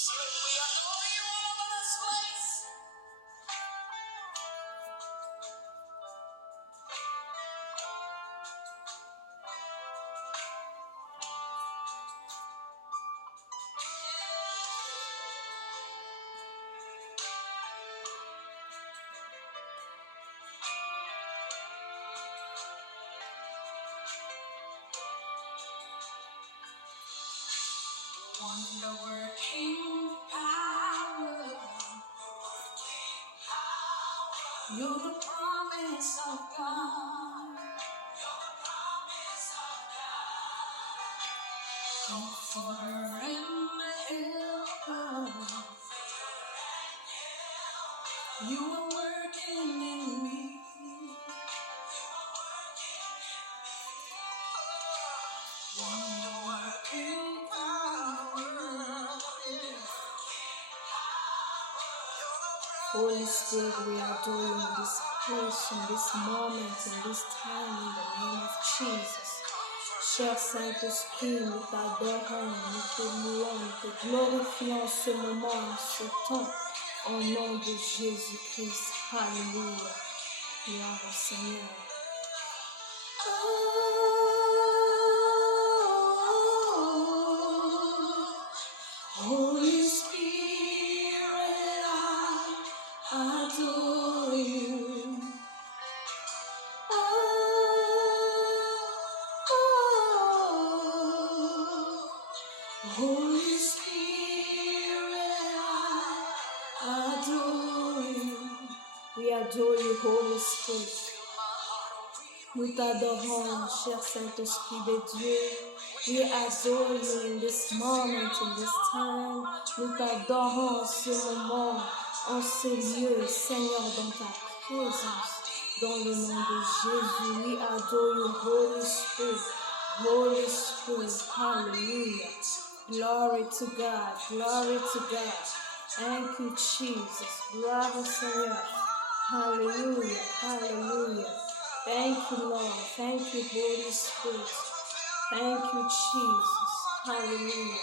We adore you all over this place. Wonder-working power, you're the promise of God. Comforter and helper, you are working in me. Wonder-working power. Holy Spirit, we adore you in this place, in this moment, in this time, in the name of Jesus. Cher Saint-Esprit, nous t'adorons, nous te louons, nous te glorifions ce moment, ce temps, au nom de Jésus-Christ. Alléluia. Gloire au Seigneur. Holy Spirit, I adore you. Holy Spirit, I adore you. We adore you, Holy Spirit. Nous t'adorons, cher Saint-Esprit de Dieu. We adore you in this moment, in this time. Nous t'adorons en ce moment, en ces lieux, Seigneur, dans ta présence. Dans le nom de Jésus, we adore you, Holy Spirit. Holy Spirit, hallelujah. Glory to God, glory to God. Thank you, Jesus. Gloire au Seigneur. Hallelujah, hallelujah. Thank you, Lord. Thank you, Holy Spirit. Thank you, Jesus. Hallelujah.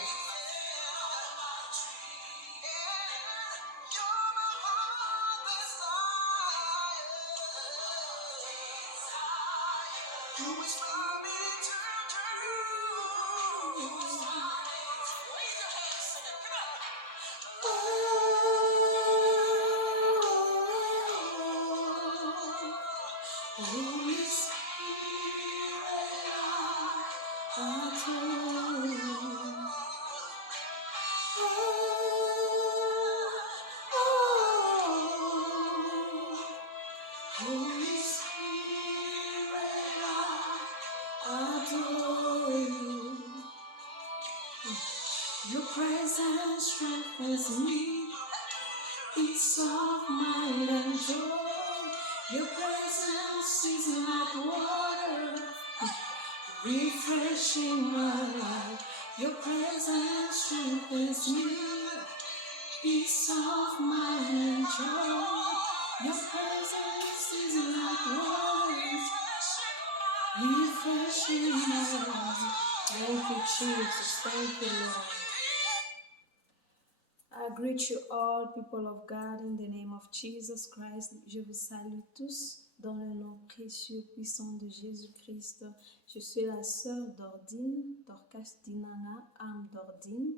Holy Spirit, I adore you. Holy Spirit, I adore you. Your presence strengthens me. Peace of mind and joy. Your presence is like water, refreshing my life. Your presence strengthens me. Peace of mind and joy. Your presence is like water, refreshing my life. Thank you, Jesus. Thank you, Lord. I greet you all, people of God, in the name of Jesus Christ. Je vous salue tous dans le nom précieux, puissant de Jésus-Christ. Je suis la sœur Dordine, Dorcas Dinanga, âme Dordine.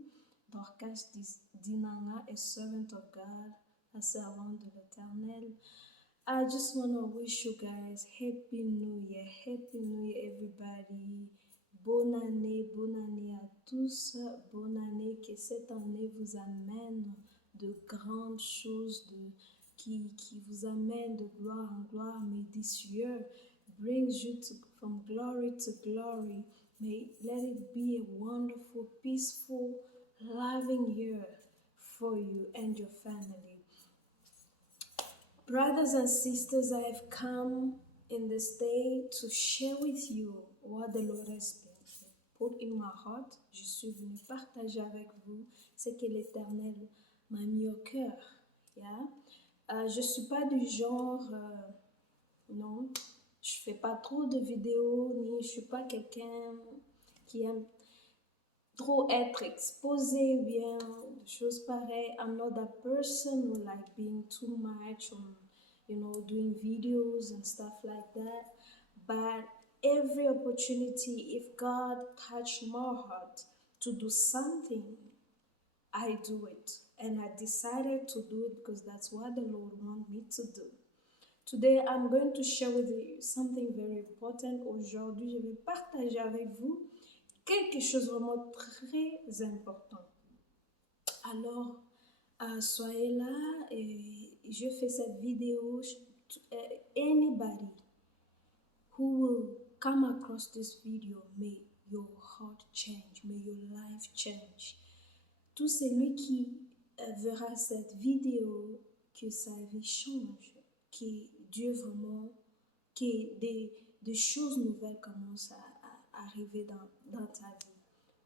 Dorcas Dinanga, a servant of God, a servant de l'Éternel. I just want to wish you guys Happy New Year, everybody. Bonne année à tous, bonne année, que cette année vous amène de grandes choses, qui vous amène de gloire en gloire. May this year brings you from glory to glory. Let it be a wonderful, peaceful, loving year for you and your family. Brothers and sisters, I have come in this day to share with you what the Lord has put in my heart. Je suis venue partager avec vous ce que l'Éternel m'a mis au cœur. Yeah? Je ne suis pas du genre, non, je ne fais pas trop de vidéos, ni je ne suis pas quelqu'un qui trop être exposé, bien, des choses pareilles. I'm not that person who like being too much on, doing videos and stuff like that. But every opportunity, if God touched my heart to do something, I do it. And I decided to do it because that's what the Lord wants me to do. Today, I'm going to share with you something very important. Aujourd'hui, je vais partager avec vous quelque chose vraiment très important. Alors, soyez là et je fais cette vidéo. Anybody who will come across this video, may your heart change, may your life change. Tout celui qui verra cette vidéo, que sa vie change, que Dieu vraiment, que des choses nouvelles commencent à arriver dans ta vie.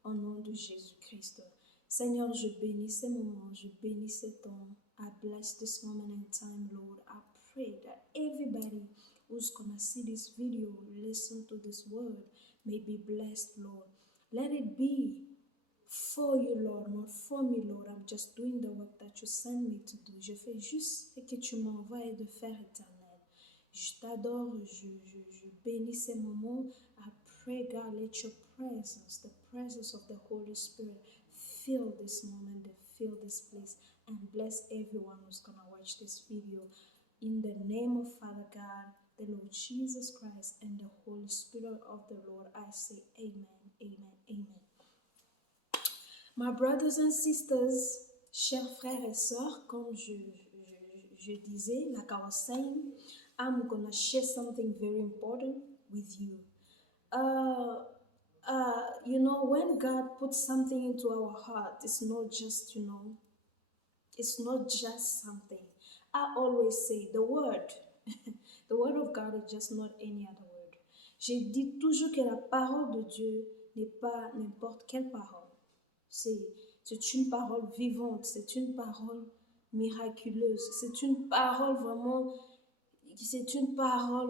Au nom de Jésus-Christ. Seigneur, je bénis ces moments, je bénis ces temps. I bless this moment in time, Lord. I pray that everybody who's gonna see this video, listen to this word, may be blessed, Lord. Let it be for you, Lord, not for me, Lord. I'm just doing the work that you send me to do. Je fais juste ce que tu m'envoies de faire, éternel. Je t'adore, je bénis ces moments. I pray, God, let your presence, the presence of the Holy Spirit, fill this moment, fill this place, and bless everyone who's going to watch this video. In the name of Father God, the Lord Jesus Christ, and the Holy Spirit of the Lord, I say amen, amen, amen. My brothers and sisters, chers frères et sœurs, comme je disais, like I was saying, I'm gonna share something very important with you. When God puts something into our heart, it's not just, it's not just something. I always say the word, the word of God is just not any other word. Je dis toujours que la parole de Dieu n'est pas n'importe quelle parole. C'est une parole vivante, c'est une parole miraculeuse, c'est une parole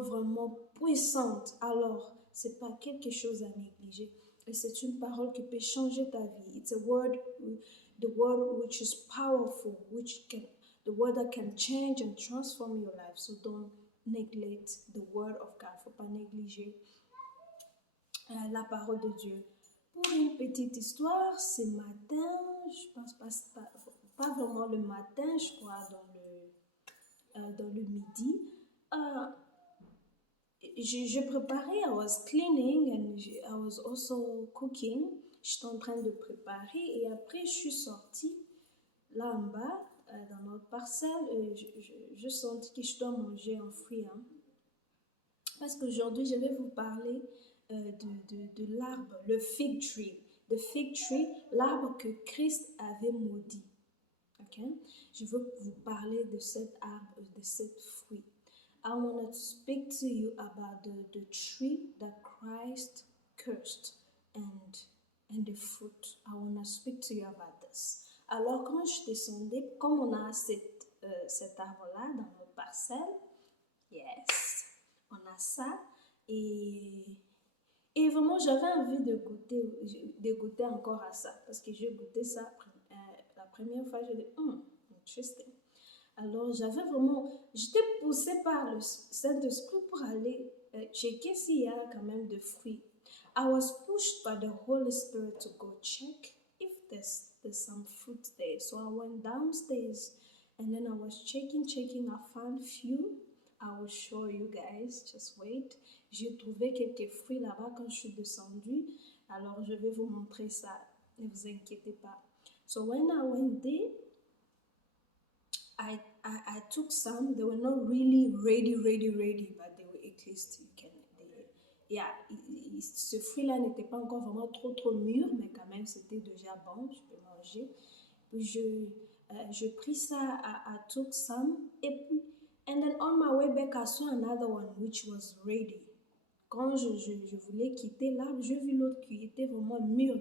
vraiment puissante. Alors, c'est pas quelque chose à négliger. Et c'est une parole qui peut changer ta vie. It's a word, the word which is powerful, the word that can change and transform your life. So don't neglect the word of God. Faut pas négliger la parole de Dieu. Pour une petite histoire, ce matin, je pense pas vraiment le matin, je crois dans le midi, je préparais, I was cleaning and I was also cooking. J'étais en train de préparer et après je suis sortie là en bas dans notre parcelle et je sentis que je dois manger un fruit. Parce qu'aujourd'hui, je vais vous parler de l'arbre, le fig tree. The fig tree, l'arbre que Christ avait maudit. Okay? Je veux vous parler de cet arbre, de cet fruit. I want to speak to you about the tree that Christ cursed and the fruit. I want to speak to you about this. Alors, quand je descendais, comme on a cet arbre-là dans notre parcelle, yes, on a ça, et vraiment j'avais envie de goûter encore à ça, parce que j'ai goûté ça la première fois, j'ai dit, interesting. Alors j'étais poussée par le Saint-Esprit pour aller checker s'il y a quand même de fruits. I was pushed by the Holy Spirit to go check if there's some fruit there. So I went downstairs and then I was checking. I found few. I will show you guys, just wait. J'ai trouvé quelques fruits là-bas quand je suis descendue. Alors je vais vous montrer ça, ne vous inquiétez pas. So when I went there, I took some. They were not really ready, but they were at least ce fruit-là n'était pas encore vraiment trop mûr, mais quand même c'était déjà bon, je peux manger. Puis je pris ça, I took some, et puis, and then on my way back, I saw another one which was ready. Quand je voulais quitter l'arbre, j'ai vu l'autre qui était vraiment mûr.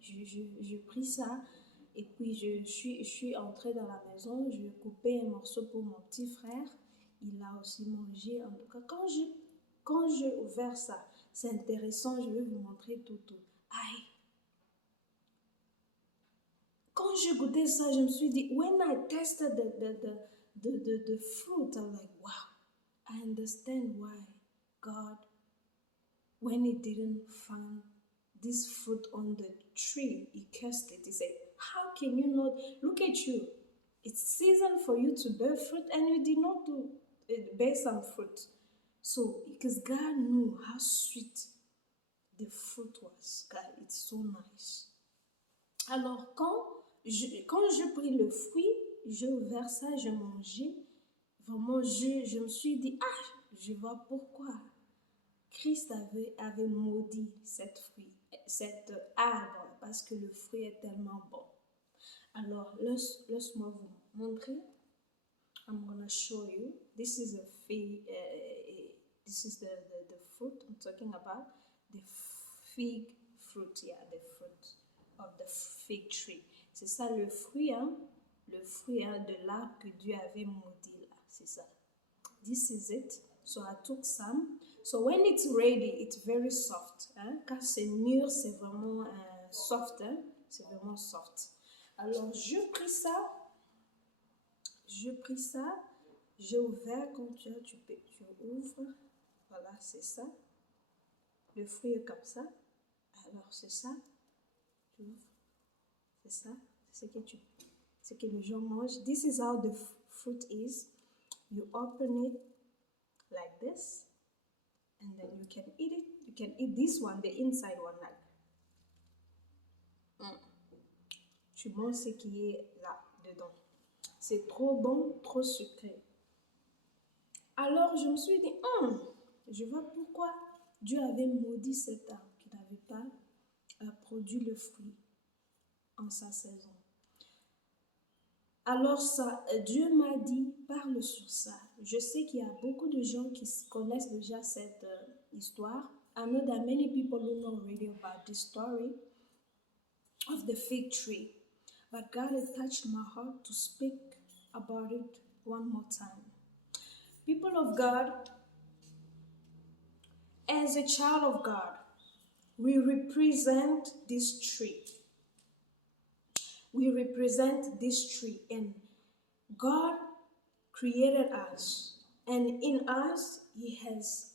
Je pris ça. Et puis, je suis entrée dans la maison, je coupais un morceau pour mon petit frère. Il a aussi mangé. En tout cas, quand j'ai ouvert ça, c'est intéressant, je vais vous montrer tout. Aïe! j'ai goûté ça, je me suis dit, when I tasted the fruit, I'm like, wow, I understand why God, when he didn't find this fruit on the tree, he cursed it. He said, how can you not, look at you, it's season for you to bear fruit and you did not bear some fruit. So, because God knew how sweet the fruit was. God, it's so nice. Alors, quand je pris le fruit, j'ai ouvert ça, j'ai mangé. Vraiment, je me suis dit, je vois pourquoi Christ avait maudit cet arbre, parce que le fruit est tellement bon. Alors, laisse-moi vous montrer. I'm going to show you. This is the fruit I'm talking about. The fig fruit, yeah, the fruit of the fig tree. C'est ça le fruit, de l'arbre que Dieu avait maudit là. C'est ça. This is it. So I took some. So when it's ready, it's very soft. Hein? Quand c'est mûr, c'est vraiment soft. Hein? C'est vraiment soft. Alors, je pris ça. J'ai ouvert, quand tu ouvres. Voilà, c'est ça. Le fruit est comme ça. Alors, c'est ça. Tu ouvres. C'est ça. C'est ce que les gens mangent. This is how the fruit is. You open it like this. And then you can eat it. You can eat this one, the inside one. Like. Tu manges ce qui est là, dedans. C'est trop bon, trop sucré. Alors, je me suis dit, je vois pourquoi Dieu avait maudit cet arbre qui n'avait pas produit le fruit en sa saison. Alors, Dieu m'a dit, parle sur ça. Je sais qu'il y a beaucoup de gens qui connaissent déjà cette histoire. I know that many people don't know already about this story of the fig tree. But God has touched my heart to speak about it one more time. People of God, as a child of God, we represent this tree. We represent this tree, and God created us, and in us, He has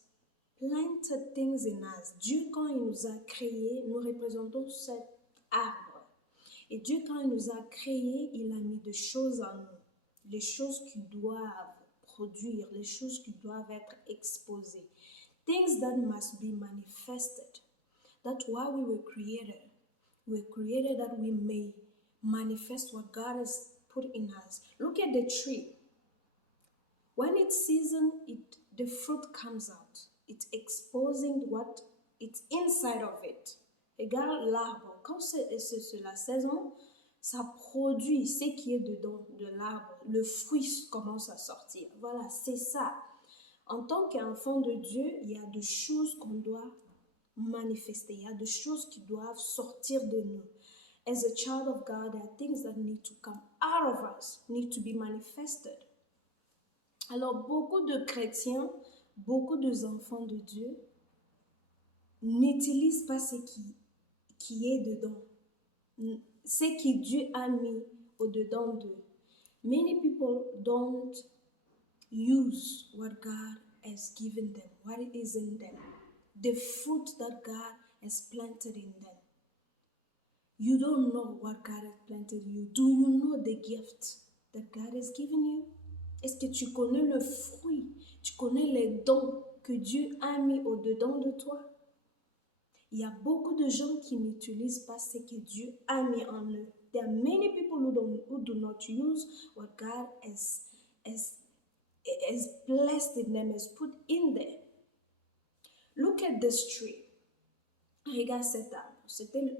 planted things in us. Dieu, quand il nous a créés, nous représentons cet arbre. Et Dieu, quand il nous a créés, il a mis des choses en nous, les choses qui doivent produire, les choses qui doivent être exposées. Things that must be manifested. That's why we were created. We were created that we may manifest what God has put in us. Look at the tree. When it's season, the fruit comes out. It's exposing what it's inside of it. Regarde l'arbre. Quand c'est la saison, ça produit ce qui est dedans de l'arbre. Le fruit commence à sortir. Voilà, c'est ça. En tant qu'enfant de Dieu, il y a des choses qu'on doit manifester. Il y a des choses qui doivent sortir de nous. As a child of God, there are things that need to come out of us, need to be manifested. Alors, beaucoup de chrétiens, beaucoup d'enfants de Dieu n'utilisent pas ce qui est dedans, ce que Dieu a mis au-dedans d'eux. Many people don't use what God has given them, what is in them, the fruit that God has planted in them. You don't know what God has planted in you. Do you know the gift that God has given you? Est-ce que tu connais le fruit? Tu connais les dons que Dieu a mis au-dedans de toi? Il y a beaucoup de gens qui n'utilisent pas ce que Dieu a mis en eux. There are many people who do not use what God has blessed in them, has put in there. Look at this tree. Regarde cet arbre. C'était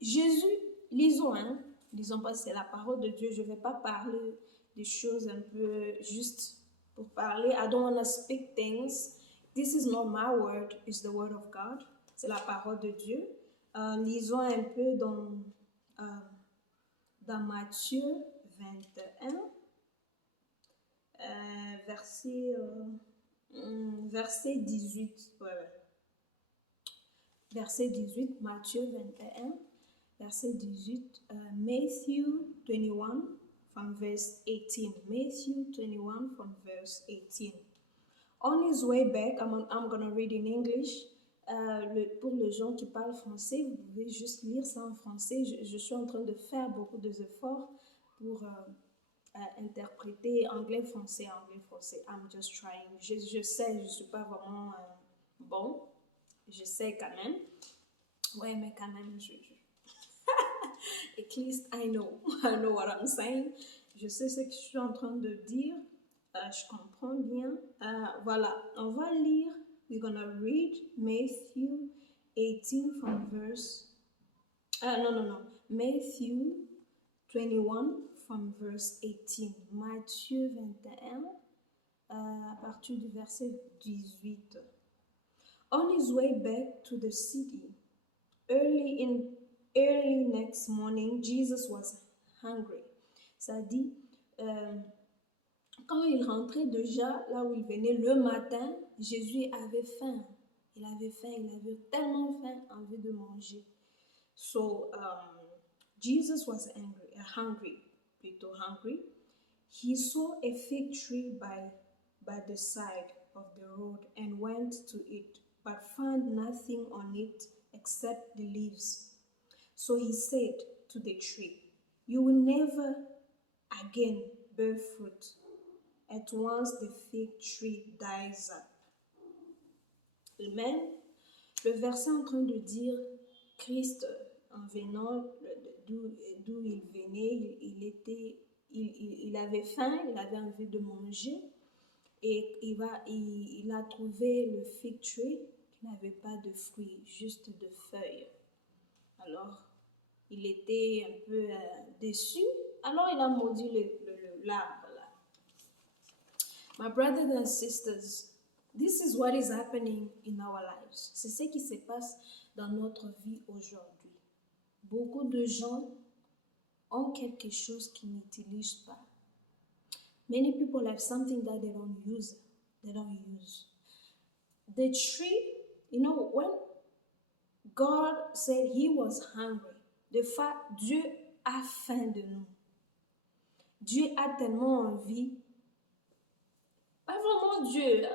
Jésus, lisons pas, c'est la parole de Dieu. Je ne vais pas parler des choses un peu juste pour parler. I don't want to speak things. This is not my word, it's the word of God. C'est la parole de Dieu. Lisons un peu dans Matthieu 21, verset 18. Ouais. Verset 18, Matthieu 21, verset 18. Matthew 21 from verse 18. Matthew 21 from verse 18. On his way back, I'm going to read in English. Pour les gens qui parlent français, vous pouvez juste lire ça en français. Je suis en train de faire beaucoup d'efforts pour interpréter anglais-français. I'm just trying. Je sais, je ne suis pas vraiment bon. Je sais quand même. Ouais, mais quand même, at least I know what I'm saying. Je sais ce que je suis en train de dire. Je comprends bien. Voilà, on va lire. We're gonna read Matthew 18 from verse. No. Matthew 21 from verse 18. Matthieu 21 à partir du verset 18. On his way back to the city, early next morning, Jesus was hungry. Ça dit, quand il rentrait déjà là où il venait le matin, Jésus avait faim. Il avait tellement faim, envie de manger. So, Jesus was hungry. He saw a fig tree by the side of the road and went to it, but found nothing on it except the leaves. So he said to the tree, "You will never again bear fruit." At once the fig tree dies up. Amen. Le verset est en train de dire, Christ, en venant d'où il venait, il avait faim, il avait envie de manger, et il a trouvé le fig tree qui n'avait pas de fruits, juste de feuilles. Alors, il était un peu déçu, alors il a maudit l'arbre. My brothers and sisters, this is what is happening in our lives. C'est ce qui se passe dans notre vie aujourd'hui. Beaucoup de gens ont quelque chose qu'ils n'utilisent pas. Many people have something that they don't use. The tree, when God said he was hungry, Dieu a faim de nous. Dieu a tellement envie. Pas vraiment Dieu,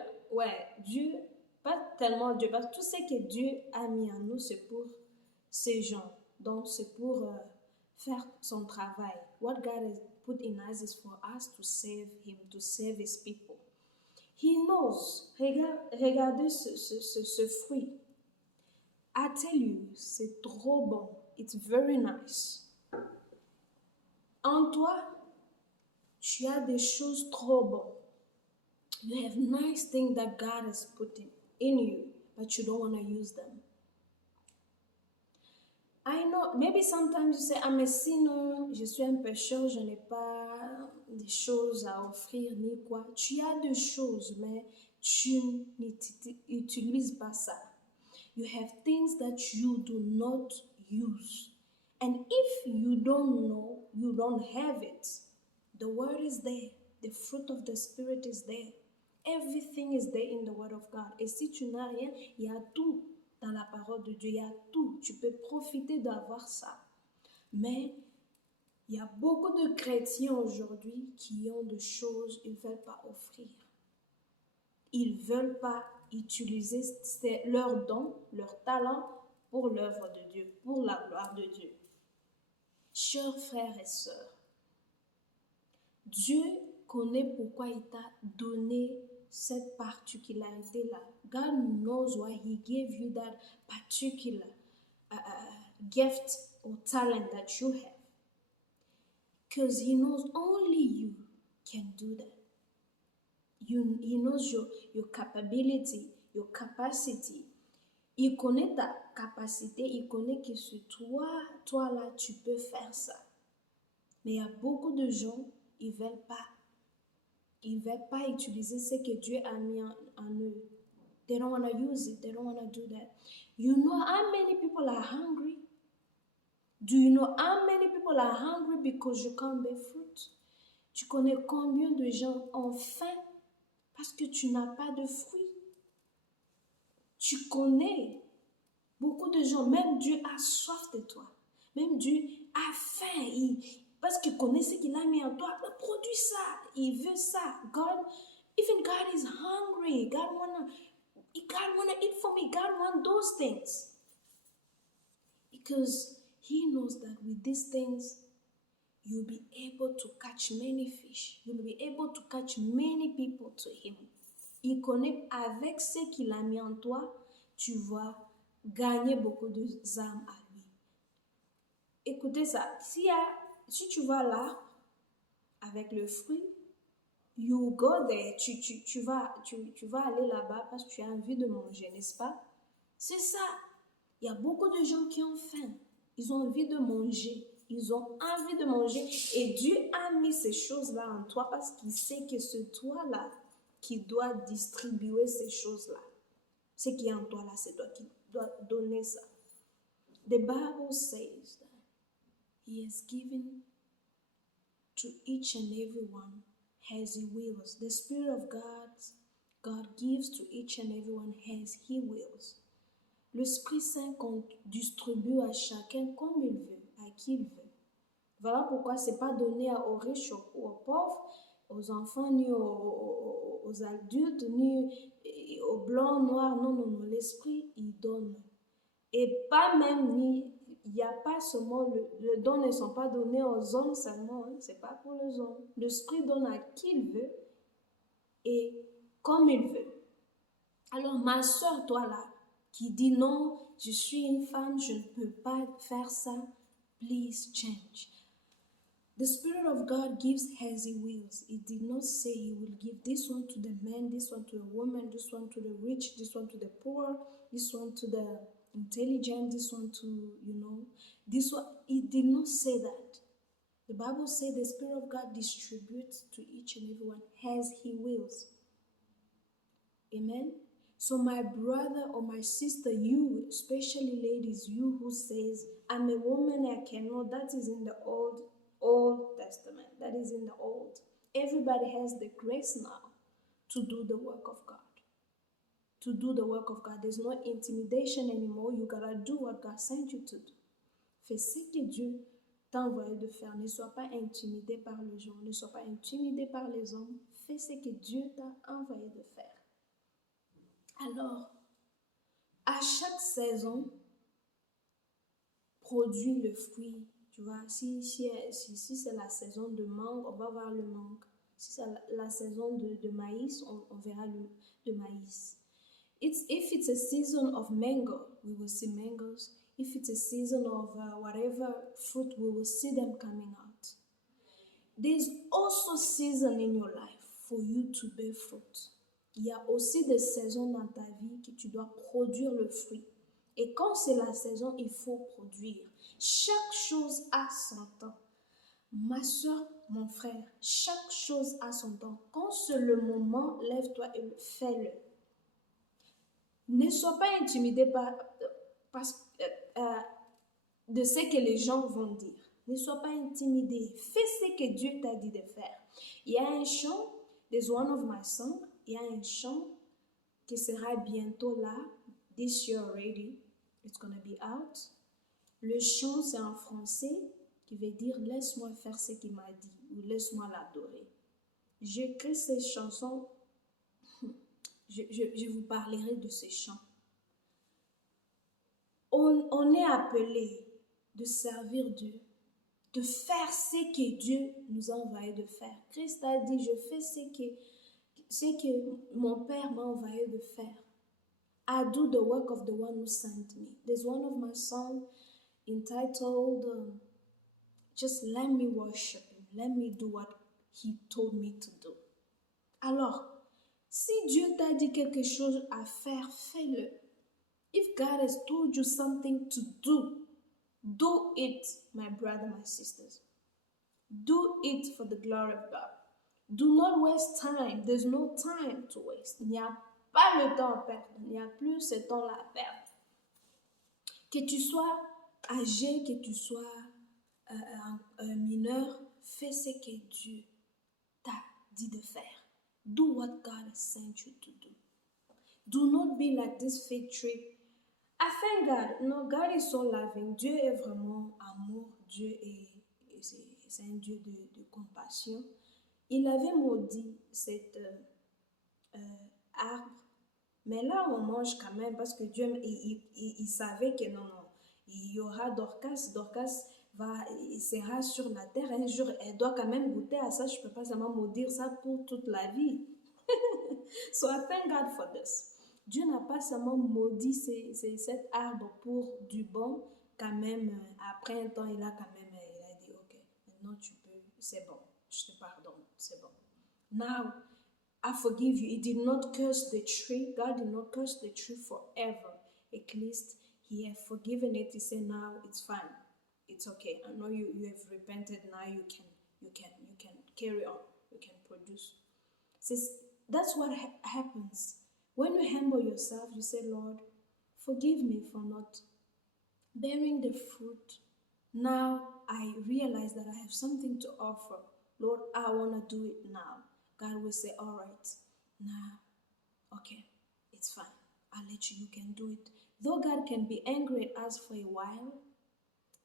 Dieu, pas tellement Dieu, parce que tout ce que Dieu a mis en nous, c'est pour ces gens. Donc, c'est pour faire son travail. What God has put in us is for us to serve Him, to serve His people. He knows. Regardez ce fruit. I tell you, c'est trop bon. It's very nice. En toi, tu as des choses trop bonnes. You have nice things that God has put in you, but you don't want to use them. I know, maybe sometimes you say, I'm a sinner, je suis un pécheur, je n'ai pas des choses à offrir, ni quoi. Tu as des choses, mais tu n'utilises pas ça. You have things that you do not use. And if you don't know, you don't have it. The word is there. The fruit of the Spirit is there. Everything is there in the Word of God. Et si tu n'as rien, il y a tout dans la parole de Dieu. Il y a tout. Tu peux profiter d'avoir ça. Mais il y a beaucoup de chrétiens aujourd'hui qui ont des choses qu'ils ne veulent pas offrir. Ils ne veulent pas utiliser leurs dons, leurs talents pour l'œuvre de Dieu, pour la gloire de Dieu. Chers frères et sœurs, Dieu connaît pourquoi il t'a donné cette particularité-là. God knows why He gave you that particular gift or talent that you have. Because He knows only you can do that. He knows your capability, your capacity. Il connaît ta capacité, il connaît que c'est toi là, tu peux faire ça. Mais il y a beaucoup de gens, ils veulent pas utiliser ce que Dieu a mis en eux. They don't want to use it. They don't want to do that. You know how many people are hungry? Do you know how many people are hungry because you can't bear fruit? Tu connais combien de gens ont faim parce que tu n'as pas de fruits? Tu connais beaucoup de gens, même Dieu a soif de toi. Même Dieu a faim. parce qu'il connaît ce qu'il a mis en toi, produis ça, il veut ça. Even God is hungry. God wanna eat for me. God want those things. Because he knows that with these things, you'll be able to catch many fish. You'll be able to catch many people to him. Il connaît avec ce qu'il a mis en toi, tu vas gagner beaucoup d'âmes à lui. Écoutez ça, si tu vas là, avec le fruit, you go there, tu vas aller là-bas parce que tu as envie de manger, n'est-ce pas? C'est ça. Il y a beaucoup de gens qui ont faim. Ils ont envie de manger. Ils ont envie de manger. Et Dieu a mis ces choses-là en toi parce qu'il sait que c'est toi-là qui dois distribuer ces choses-là. Ce qui est en toi là, c'est toi qui dois donner ça. The Bible says that He has given to each and every one as He wills. The Spirit of God gives to each and every one as He wills. L'Esprit Saint distribue à chacun comme il veut, à qui il veut. Voilà pourquoi ce n'est pas donné aux riches ou aux pauvres, aux enfants, ni aux adultes, ni aux blancs, noirs. Non, non, non. L'Esprit, il donne. Et pas même, il n'y a pas seulement, les dons ne sont pas donnés aux hommes seulement, hein, ce n'est pas pour les hommes. L'Esprit donne à qui il veut et comme il veut. Alors, ma soeur, toi là, qui dit non, je suis une femme, je ne peux pas faire ça, please change. The Spirit of God gives as He wills. He did not say He will give this one to the man, this one to the woman, this one to the rich, this one to the poor, this one to the intelligent, this one to, this one. He did not say that. The Bible says the Spirit of God distributes to each and everyone as He wills. Amen. So my brother or my sister, you, especially ladies, you who says, I'm a woman, I cannot, that is in the Old Testament. That is in the Old. Everybody has the grace now to do the work of God. To do the work of God. There's no intimidation anymore. You gotta do what God sent you to do. Fais ce que Dieu t'a envoyé de faire. Ne sois pas intimidé par les gens. Ne sois pas intimidé par les hommes. Fais ce que Dieu t'a envoyé de faire. Alors, à chaque saison, produit le fruit. Tu vois, si c'est la saison de mangue, on va voir le mangue. Si c'est la saison de maïs, on verra le maïs. If it's a season of mango, we will see mangoes. If it's a season of whatever fruit, we will see them coming out. There's also season in your life for you to bear fruit. Il y a aussi des saisons dans ta vie que tu dois produire le fruit. Et quand c'est la saison, il faut produire. Chaque chose a son temps. Ma soeur, mon frère, chaque chose a son temps. Quand c'est le moment, lève-toi et fais-le. Ne sois pas intimidé de ce que les gens vont dire. Ne sois pas intimidé. Fais ce que Dieu t'a dit de faire. Il y a un chant, there's one of my songs, il y a un chant qui sera bientôt là, this year already, it's gonna be out. Le chant, c'est en français, qui veut dire « Laisse-moi faire ce qu'il m'a dit » ou « Laisse-moi l'adorer ». J'écris ces chansons, je vous parlerai de ces chants. On est appelé de servir Dieu, de faire ce que Dieu nous a envoyé de faire. Christ a dit « Je fais ce que mon Père m'a envoyé de faire. I do the work of the one who sent me. » There's one of my songs entitled Just let me worship Him. Let me do what He told me to do. Alors, si Dieu t'a dit quelque chose à faire, fais-le. If God has told you something to do it, my brother, my sisters. Do it for the glory of God. Do not waste time. There's no time to waste. Il n'y a pas le temps à perdre. Il n'y a plus ce temps-là à perdre. Que tu sois âgé, que tu sois un mineur, fais ce que Dieu t'a dit de faire. Do what God has sent you to do. Do not be like this fig tree. I thank God. No, God is so loving. Dieu est vraiment amour. Dieu est c'est un Dieu de compassion. Il avait maudit cet arbre, mais là on mange quand même parce que Dieu, il savait que non, il y aura Dorcas sera sur la terre un jour, elle doit quand même goûter à ça, je ne peux pas seulement maudire ça pour toute la vie. So I thank God for this. Dieu n'a pas seulement maudit cet arbre pour du bon, quand même, après un temps, il a quand même, il a dit, ok, maintenant tu peux, c'est bon, je te pardonne, c'est bon. Now, I forgive you. He did not curse the tree. God did not curse the tree forever. At least he had forgiven it. He said, now it's fine. It's okay. I know you have repented. Now you can carry on. You can produce. That's what happens. When you humble yourself, you say, Lord, forgive me for not bearing the fruit. Now I realize that I have something to offer. Lord, I want to do it now. God will say, all right, now, okay, it's fine. I'll let you, you can do it. Though God can be angry at us for a while,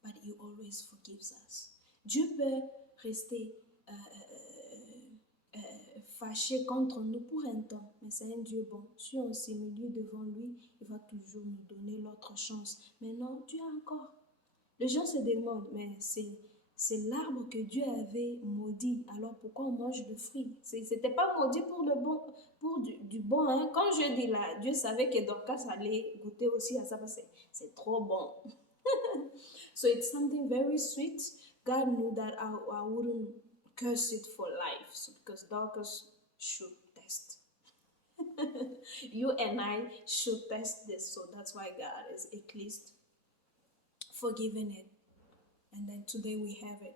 but he always forgives us. Dieu peut rester fâché contre nous pour un temps, mais c'est un Dieu bon. Si on s'humilie devant lui, il va toujours nous donner l'autre chance. Maintenant, Dieu a encore. Les gens se demandent, mais c'est l'arbre que Dieu avait maudit. Alors pourquoi on mange de fruits? C'était pas maudit pour le bon, pour du bon. Hein? Quand je dis là, Dieu savait que Dorcas allait goûter aussi à ça parce que c'est trop bon. So it's something very sweet. God knew that I wouldn't curse it for life, so because Dorcas should test. You and I should test this, so that's why God is at least forgiven it. And then today we have it.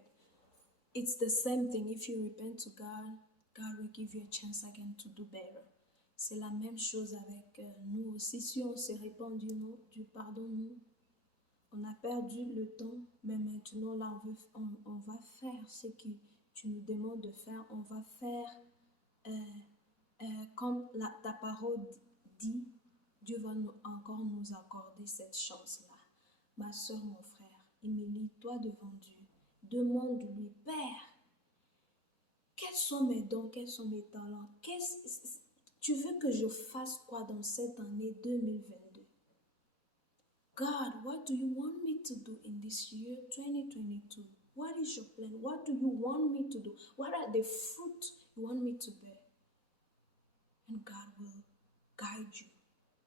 It's the same thing. If you repent to God, God will give you a chance again to do better. C'est la même chose avec nous aussi. Si on se répand, Dieu pardonne-nous. On a perdu le temps, mais maintenant là, on va faire ce que tu nous demandes de faire. On va faire comme ta parole dit. Dieu va encore nous accorder cette chance-là. Ma soeur, mon frère, humilie-toi devant Dieu. Demande-lui, Père, quels sont mes dons, quels sont mes talents? Tu veux que je fasse quoi dans cette année 2022? God, what do you want me to do in this year 2022? What is your plan? What do you want me to do? What are the fruit you want me to bear? And God will guide you.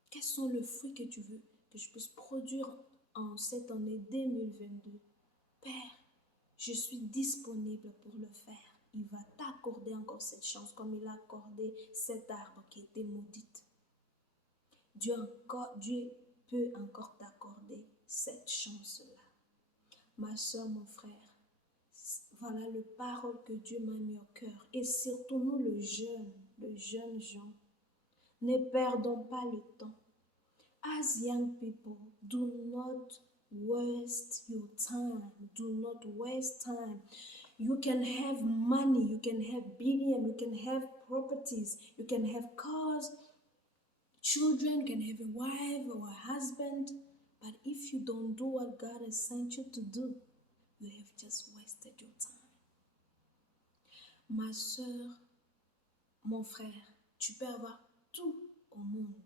Quels sont les fruits que tu veux que je puisse produire en cette année 2022? Père, je suis disponible pour le faire. Il va t'accorder encore cette chance comme il a accordé cet arbre qui était maudite. Dieu peut encore t'accorder cette chance-là. Ma soeur, mon frère, voilà les paroles que Dieu m'a mis au cœur. Et surtout nous, le jeune gens, ne perdons pas le temps. As young people, do not waste your time. Do not waste time. You can have money, you can have billion, you can have properties, you can have cars, children, can have a wife or a husband, but if you don't do what God has sent you to do, you have just wasted your time. Ma soeur, mon frère, tu peux avoir tout au monde.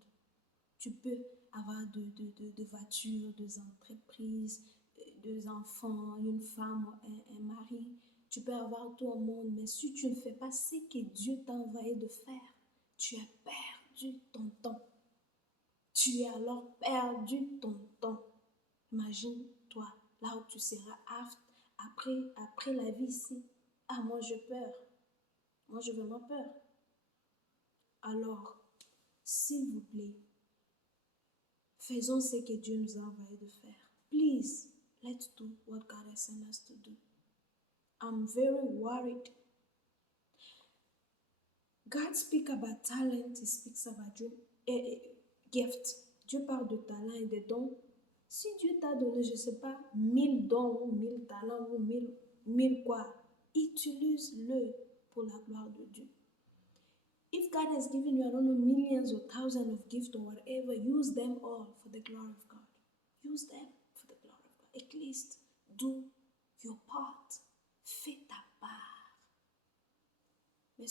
Tu peux avoir de voitures, des entreprises, des enfants, une femme, un mari. Tu peux avoir tout au monde, mais si tu ne fais pas ce que Dieu t'a envoyé de faire, tu as perdu ton temps. Tu as alors perdu ton temps. Imagine-toi, là où tu seras après la vie ici. Ah, moi j'ai peur. Moi j'ai vraiment peur. Alors, s'il vous plaît, faisons ce que Dieu nous a envoyé de faire. Please, let's do what God has sent us to do. I'm very worried. God speaks about talent, he speaks about gift. Dieu parle de talent et de dons. Si Dieu t'a donné, je ne sais pas, 1000 dons ou 1000 talents ou 1000 quoi, utilise-le pour la gloire de Dieu. If God has given you, I don't know, millions or thousands of gifts or whatever, use them all for the glory of God. Use them for the glory of God. At least do your part. Fais ta part. Mes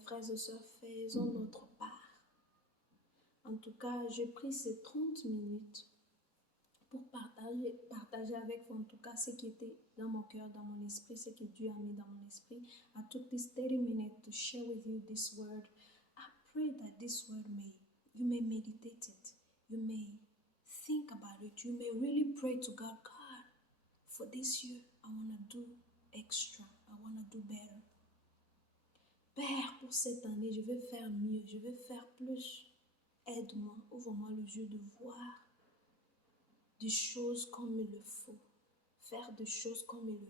frères et sœurs, faisons notre part. En tout cas, j'ai pris ces 30 minutes pour partager avec vous en tout cas ce qui était dans mon cœur, dans mon esprit, ce que Dieu a mis dans mon esprit. I took this 30 minutes to share with you this word. I pray that this word you may meditate it, you may think about it, you may really pray to God, God, for this year, I want to do extra, I want to do better. Père, pour cette année, je vais faire mieux, je vais faire plus. Aide-moi, ouvre-moi les yeux de voir des choses comme il le faut. Faire des choses comme il le